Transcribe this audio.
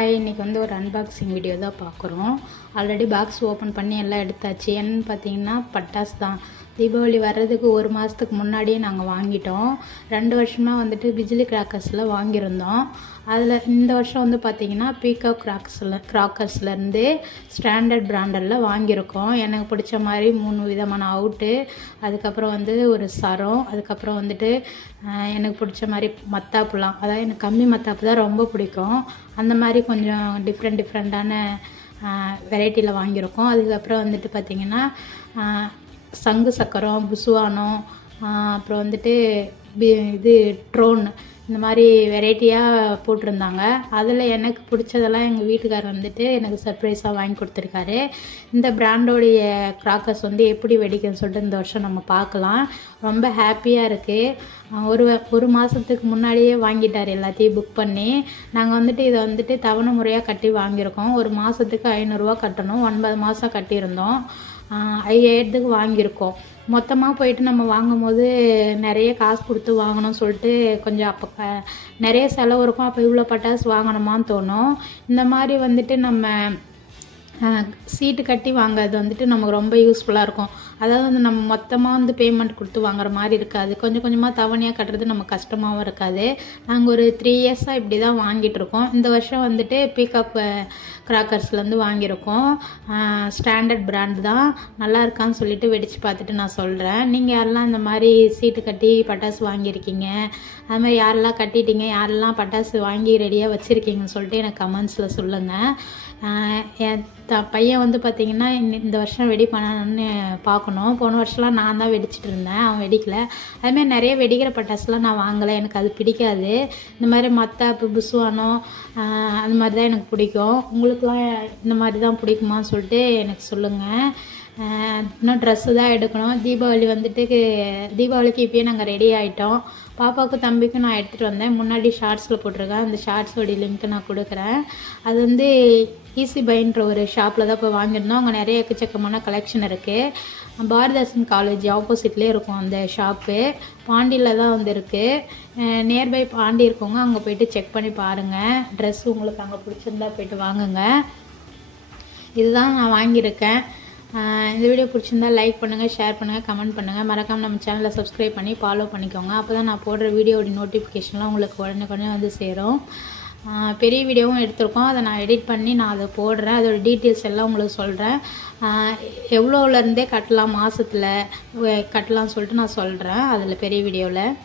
Hi, இன்றைக்கி வந்து ஒரு அன்பாக்சிங் வீடியோ தான் பார்க்குறோம். ஆல்ரெடி பாக்ஸ் ஓப்பன் பண்ணி எல்லாம் எடுத்தாச்சு. என்னென்னு பார்த்தீங்கன்னா பட்டாசு தான். தீபாவளி வர்றதுக்கு ஒரு மாதத்துக்கு முன்னாடியே நாங்கள் வாங்கிட்டோம். 2 வருஷமாக வந்துட்டு பிஜிலி கிராக்கர்ஸில் வாங்கியிருந்தோம். அதில் இந்த வருஷம் வந்து பார்த்திங்கன்னா பீகாக் கிராக்கர்ஸ்லேருந்து ஸ்டாண்டர்ட் பிராண்டடில் வாங்கியிருக்கோம். எனக்கு பிடிச்ச மாதிரி 3 விதமான அவுட்டு, அதுக்கப்புறம் வந்து ஒரு சரம், அதுக்கப்புறம் வந்துட்டு எனக்கு பிடிச்ச மாதிரி மத்தாப்புலாம், அதாவது எனக்கு கம்மி மத்தாப்பு தான் ரொம்ப பிடிக்கும். அந்த மாதிரி கொஞ்சம் டிஃப்ரெண்ட்டான வெரைட்டியில் வாங்கியிருக்கோம். அதுக்கப்புறம் வந்துட்டு பார்த்திங்கன்னா சங்கு சக்கரம், புசுவானம், அப்புறம் வந்துட்டு இது ட்ரோன், இந்த மாதிரி வெரைட்டியாக போட்டிருந்தாங்க. அதில் எனக்கு பிடிச்சதெல்லாம் எங்கள் வீட்டுக்காரர் வந்துட்டு எனக்கு சர்ப்ரைஸாக வாங்கி கொடுத்துருக்காரு. இந்த பிராண்டோடைய கிராக்கர்ஸ் வந்து எப்படி வெடிக்குன்னு சொல்லிட்டு இந்த வருஷம் நம்ம பார்க்கலாம். ரொம்ப ஹாப்பியாக இருக்குது. ஒரு மாதத்துக்கு முன்னாடியே வாங்கிட்டார் எல்லாத்தையும் புக் பண்ணி. நாங்கள் வந்துட்டு இதை வந்துட்டு தவணை முறையாக கட்டி வாங்கியிருக்கோம். ஒரு மாதத்துக்கு 500 ரூபா கட்டணும். 9 மாதம் கட்டியிருந்தோம். 5000க்கு வாங்கியிருக்கோம். மொத்தமாக போயிட்டு நம்ம வாங்கும்போது நிறைய காசு கொடுத்து வாங்கணும்னு சொல்லிட்டு கொஞ்சம் அப்போ நிறைய செலவு இருக்கும். அப்போ இவ்வளோ பட்டாசு வாங்கணுமான்னு தோணும். இந்த மாதிரி வந்துட்டு நம்ம சீட்டு கட்டி வாங்குறது வந்துட்டு நமக்கு ரொம்ப யூஸ்ஃபுல்லாக இருக்கும். அதாவது வந்து நம்ம மொத்தமாக வந்து பேமெண்ட் கொடுத்து வாங்குற மாதிரி இருக்காது. கொஞ்சம் கொஞ்சமாக தவணையாக கட்டுறது நமக்கு கஷ்டமாகவும் இருக்காது. நாங்கள் ஒரு 3 இயர்ஸாக இப்படி தான் வாங்கிட்டுருக்கோம். இந்த வருஷம் வந்துட்டு பீகாக் கிராக்கர்ஸ்லேருந்து வாங்கியிருக்கோம். ஸ்டாண்டர்ட் பிராண்ட் தான். நல்லா இருக்கான்னு சொல்லிட்டு வெடித்து பார்த்துட்டு நான் சொல்கிறேன். நீங்கள் யாரெல்லாம் இந்த மாதிரி சீட்டு கட்டி பட்டாசு வாங்கியிருக்கீங்க, அது மாதிரி யாரெல்லாம் கட்டிட்டீங்க, யாரெல்லாம் பட்டாசு வாங்கி ரெடியாக வச்சுருக்கீங்கன்னு சொல்லிட்டு எனக்கு கமெண்ட்ஸில் சொல்லுங்கள். என் பையன் வந்து பார்த்திங்கன்னா இந்த வருஷம் வெடி பண்ணணுன்னு பார்க்கணும். போன வருஷம்லாம் நான் தான் வெடிச்சிட்டு இருந்தேன், அவன் வெடிக்கலை. அதுமாதிரி நிறைய வெடிக்கிற பட்டாசுலாம் நான் வாங்கலை, எனக்கு அது பிடிக்காது. இந்த மாதிரி மத்தாப்பு, புசுவானம் அந்த மாதிரி தான் எனக்கு பிடிக்கும். உங்களுக்குலாம் இந்த மாதிரி தான் பிடிக்குமான்னு சொல்லிட்டு எனக்கு சொல்லுங்கள். இன்னும் ட்ரெஸ்ஸு தான் எடுக்கணும். தீபாவளிக்கு இப்போயே நாங்கள் ரெடி ஆகிட்டோம். பாப்பாவுக்கும் தம்பிக்கும் நான் எடுத்துகிட்டு வந்தேன். முன்னாடி ஷார்ட்ஸில் போட்டிருக்கேன். அந்த ஷார்ட்ஸோடைய லிங்க்கு நான் கொடுக்குறேன். அது வந்து ஈஸி பைன்ற ஒரு ஷாப்பில் தான் போய் வாங்கியிருந்தோம். அங்கே நிறைய எக்கச்சக்கமான கலெக்ஷன் இருக்குது. பாரதாசன் காலேஜ் ஆப்போசிட்லேயே இருக்கும் அந்த ஷாப்பு. பாண்டியில் தான் வந்து இருக்குது. நியர்பை பாண்டி இருக்கவங்க அங்கே போய்ட்டு செக் பண்ணி பாருங்கள். ட்ரெஸ் உங்களுக்கு அங்கே பிடிச்சிருந்தா போய்ட்டு வாங்குங்க. இதுதான் நான் வாங்கியிருக்கேன். இந்த வீடியோ பிடிச்சிருந்தா லைக் பண்ணுங்கள், ஷேர் பண்ணுங்கள், கமெண்ட் பண்ணுங்கள். மறக்காமல் நம்ம சேனலை சப்ஸ்கிரைப் பண்ணி ஃபாலோ பண்ணிக்கோங்க. அப்போ தான் நான் போடுற வீடியோட நோட்டிஃபிகேஷன்லாம் உங்களுக்கு உடனே வந்து சேரும். பெரிய வீடியோவும் எடுத்திருக்கோம். அதை நான் எடிட் பண்ணி நான் அதை போடுறேன். அதோட டீட்டெயில்ஸ் எல்லாம் உங்களுக்கு சொல்கிறேன். எவ்வளோலேருந்தே கட்டலாம், மாதத்தில் கட்டலாம்னு சொல்லிட்டு நான் சொல்கிறேன் அதில் பெரிய வீடியோவில்.